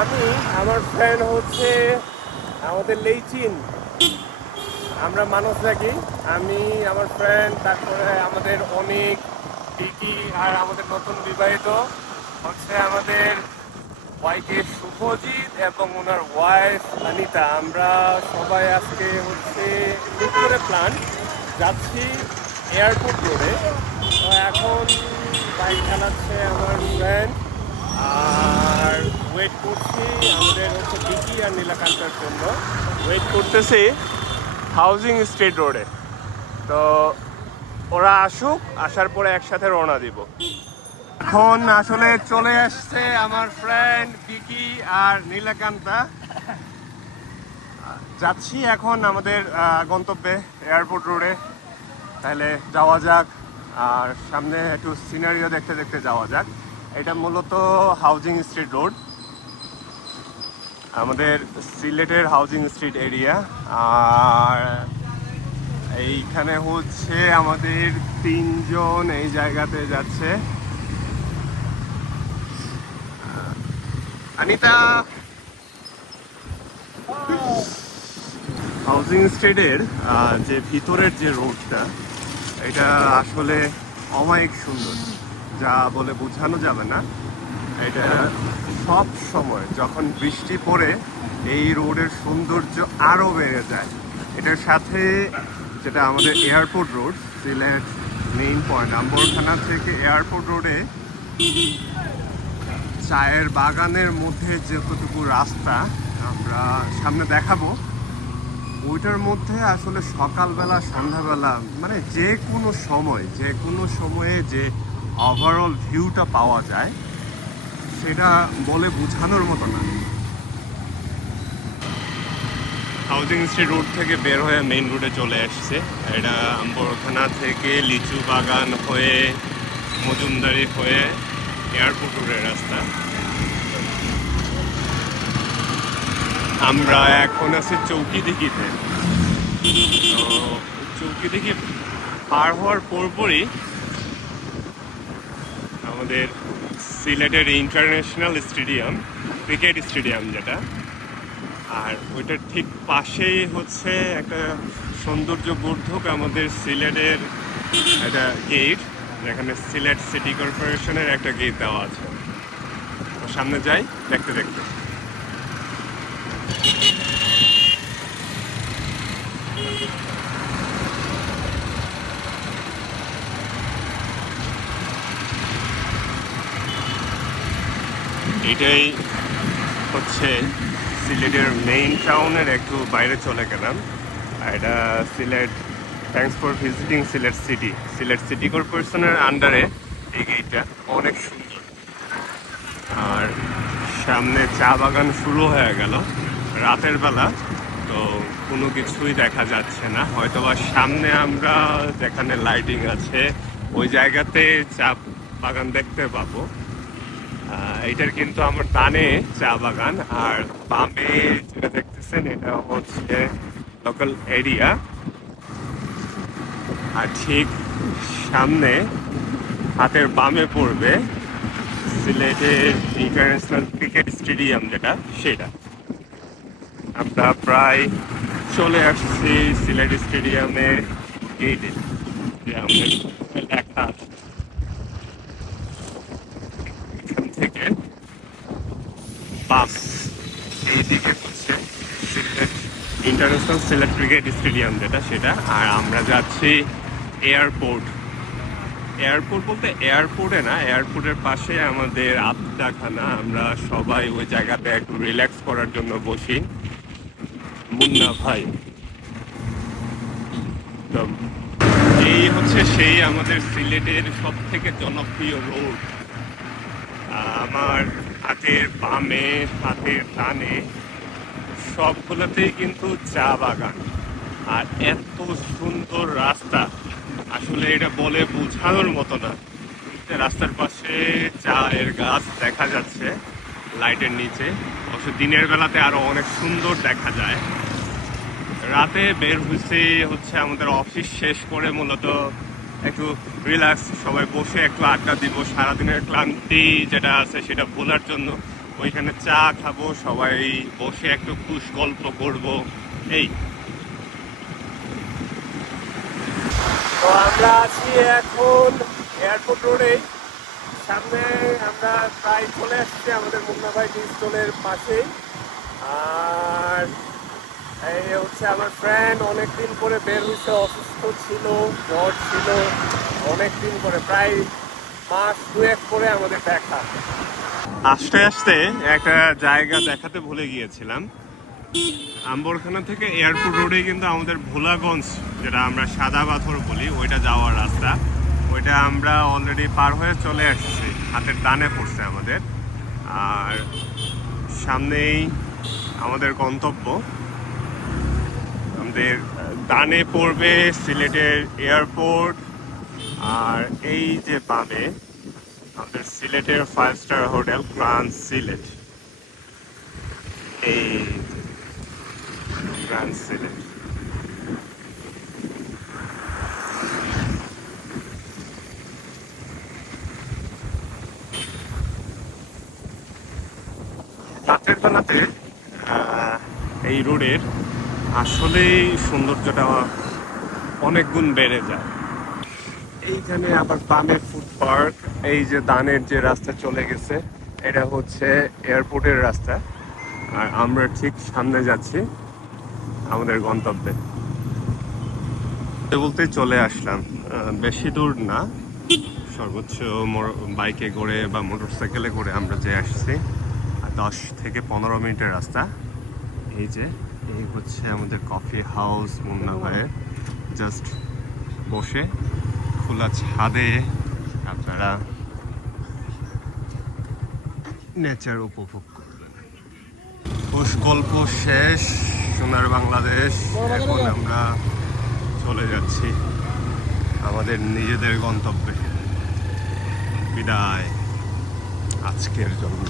আমি আমার ফ্রেন্ড হচ্ছে আমাদের লেইচিন, আমরা মানুষ থাকি। আমি আমার ফ্রেন্ড, তারপরে আমাদের অনেক ডিকি, আর আমাদের নতুন বিবাহিত হচ্ছে আমাদের ওয়াইফ শুভজিৎ এবং ওনার ওয়াইফ অনিতা। আমরা সবাই আজকে হচ্ছে টুক করে প্ল্যান যাচ্ছি এয়ারপোর্ট রোডে। তো এখন বাইক চালাচ্ছে আমার ফ্রেন্ড, আর ওয়েট করছি আমাদের হচ্ছে ডিকি আর নীলাকান্তার জন্য। ওয়েট করতেছি হাউজিং স্ট্রিট রোডে। তো ওরা আসুক, আসার পরে একসাথে রওনা দিব। এখন আসলে চলে আসছে আমার ফ্রেন্ড বিকি আর নীলাকান্তা। যাচ্ছি এখন আমাদের গন্তব্যে এয়ারপোর্ট রোডে। তাহলে যাওয়া যাক, আর সামনে একটু সিনারিও দেখতে দেখতে যাওয়া যাক। এটা মূলত হাউজিং স্ট্রিট রোড, আমাদের সিলেটের হাউজিং স্ট্রিট এরিয়া। আর এইখানে হচ্ছে আমাদের তিনজন এই জায়গাতে যাচ্ছে। অনিতা, হাউজিং স্ট্রিটের যে ভিতরের যে রোডটা, এটা আসলে অমায়িক সুন্দর, যা বলে বোঝানো যাবে না। এটা সব সময় যখন বৃষ্টি পড়ে এই রোডের সৌন্দর্য আরও বেড়ে যায়। এটার সাথে যেটা আমাদের airport road, Sylhet main point Ambarkhana থেকে এয়ারপোর্ট রোডে চায়ের বাগানের মধ্যে যতটুকু রাস্তা আমরা সামনে দেখাবো, ওইটার মধ্যে আসলে সকালবেলা সন্ধ্যাবেলা মানে যে কোনো সময়ে যে ওভারঅল ভিউটা পাওয়া যায়, সেটা বলে বোঝানোর মতো না। হাউজিং স্ট্রিট রোড থেকে বের হয়ে মেইন রোডে চলে আসছে। এটা আম্বরখানা থেকে লিচু বাগান হয়ে মজুমদারি হয়ে এয়ারপোর্ট রোডের রাস্তা। আমরা এখন আছি চৌকিদিঘিতে। তো চৌকিদিঘি পার হওয়ার পরপরই আমাদের সিলেটের ইন্টারন্যাশনাল স্টেডিয়াম, ক্রিকেট স্টেডিয়াম যেটা, আর ওইটার ঠিক পাশেই হচ্ছে একটা সৌন্দর্যবর্ধক আমাদের সিলেটের একটা গেট, যেখানে সিলেট সিটি কর্পোরেশনের একটা গেট দেওয়া আছে। তো সামনে যাই দেখতে দেখতে। এটাই হচ্ছে সিলেটের মেইন টাউনের একটু বাইরে চলে গেলাম। এটা Sylhet, thanks for visiting Sylhet city, Sylhet city কর্পোরেশনের আন্ডারে এই গেটটা অনেক সুন্দর। আর সামনে চা বাগান শুরু হয়ে গেল রাতের বেলা, তো কোনো কিছুই দেখা যাচ্ছে না। হয়তোবা সামনে আমরা যেখানে লাইটিং আছে ওই জায়গাতে চা বাগান দেখতে পাবো। এটার কিন্তু আমার ডানে চা বাগান, আর বামে যেটা দেখতেছেন এটা হচ্ছে লোকাল এরিয়া। আর ঠিক সামনে হাতের বামে পড়বে সিলেটের ইন্টারন্যাশনাল ক্রিকেট স্টেডিয়াম যেটা, সেটা। আমরা প্রায় চলে আসছি সিলেট স্টেডিয়ামের গেটে, যে আমাদের লেখা আছে এখান থেকে বাস এইদিকে হচ্ছে Sylhet international Sylhet cricket stadium যেটা, সেটা। আর আমরা যাচ্ছি এয়ারপোর্ট। এয়ারপোর্ট বলতে এয়ারপোর্টে না, এয়ারপোর্টের পাশে আমাদের আড্ডাখানা। আমরা সবাই ওই জায়গাতে একটু রিল্যাক্স করার জন্য বসি। মুন্না ভাই, তো এই হচ্ছে সেই আমাদের সিলেটের সব থেকে জনপ্রিয় রোড। আমার হাতের বামে, হাতের ডানে সবগুলোতেই কিন্তু চা বাগান, আর এত সুন্দর রাস্তা, আসলে এটা বলে বোঝানোর মতো না। রাস্তার পাশে চায়ের গাছ দেখা যাচ্ছে লাইটের নিচে। অবশ্য দিনের বেলাতে আরো অনেক সুন্দর দেখা যায়। রাতে বের হচ্ছে আমাদের অফিস শেষ করে মূলত একটু রিল্যাক্স, সবাই বসে একটু আড্ডা দিব, সারাদিনের ক্লান্তি যেটা আছে সেটা ভোলার জন্য ওইখানে চা খাবো, সবাই বসে একটু খুশ গল্প করবো। এই তো আমরা আছি এখন এয়ারপোর্ট রোডে। সামনে আমরা প্রায় চলে আসছি আমাদের মুন্না ভাই টি স্টলের পাশেই। আর এই হচ্ছে আমার ফ্রেন্ড, অনেকদিন পরে বের হয়েছে, অসুস্থ ছিল, জ্বর ছিল অনেকদিন পরে, প্রায় মাস দুয়েক পরে আমাদের দেখা। আসতে আসতে একটা জায়গা দেখাতে ভুলে গিয়েছিলাম। আম্বরখানা থেকে এয়ারপোর্ট রোডে কিন্তু আমাদের ভোলাগঞ্জ, যেটা আমরা সাদা পাথর বলি, ওইটা যাওয়ার রাস্তা, ওইটা আমরা অলরেডি পার হয়ে চলে আসছি। হাতের ডানে পড়ছে আমাদের, আর সামনেই আমাদের গন্তব্য। আমাদের ডানে পড়বে সিলেটের এয়ারপোর্ট, আর এই যে বামে আমাদের সিলেটের 5 স্টার হোটেল গ্র্যান্ড সিলেট। এই গ্র্যান্ড সিলেট। রাতের বেলাতে এই রোডের আসলেই সৌন্দর্যটা অনেক গুণ বেড়ে যায়। এইখানে আবার বামে ফুড পার্ক, এই যে দানের যে রাস্তা চলে গেছে, এটা হচ্ছে এয়ারপোর্টের রাস্তা। আর আমরা ঠিক সামনে যাচ্ছি আমাদের গন্তব্যে। বলতে চলে আসলাম, বেশি দূর না, সর্বোচ্চ বাইকে করে বা মোটর সাইকেলে করে আমরা যে আসছি 10 থেকে 15 মিনিটের রাস্তা। এই যে এই হচ্ছে আমাদের কফি হাউস মুন্না ভাইয়ের। জাস্ট বসে খোলা ছাদে আপনারা নেচার উপভোগ করবেন। খোশ গল্প শেষ, সোনার বাংলাদেশ। এখন আমরা চলে যাচ্ছি আমাদের নিজেদের গন্তব্যে। বিদায় আজকের জন্য।